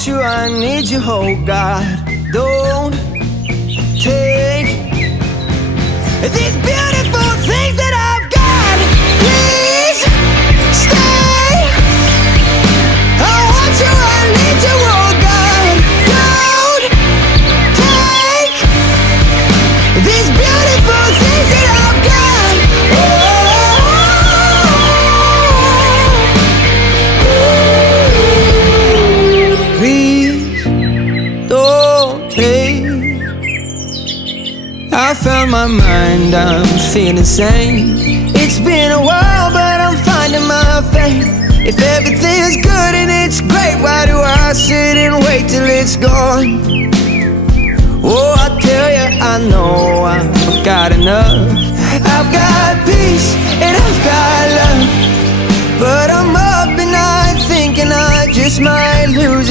want you, I need you, oh God. Don't take these beautiful things that I've got. Please stay. I want you, I need you, oh God. Don't take these beautiful things that I've got. Please don't take. I found my mind, I'm feeling sane. It's been a while, but I'm finding my faith. If everything's good and it's great, why do I sit and wait till it's gone? Oh, I tell you, I know I've got enough. I've got peace and I've got love, but I'm up at night thinking I just might lose